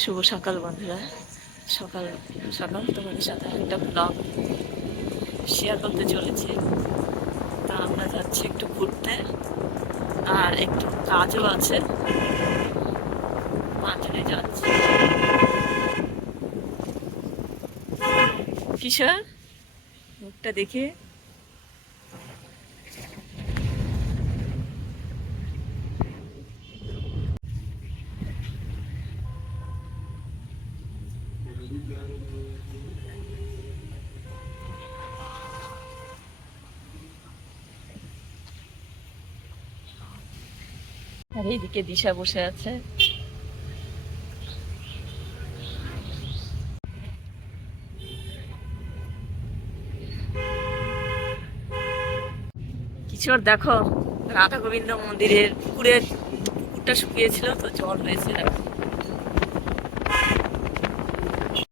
শুভ সকাল বন্ধুরা। সকাল সকাল তোমাদের সাথে একটা ব্লগ শেয়ার করতে চলেছি। তা আমরা যাচ্ছি একটু ঘুরতে, আর একটু কাজও আছে, মাঝে যাচ্ছি। কিশোর, মুখটা দেখে আর এইদিকে দিশা বসে আছে। কিশোর দেখো, রাধা গোবিন্দ মন্দিরের পুকুরটা শুকিয়েছিল তো জল হয়েছে, দেখো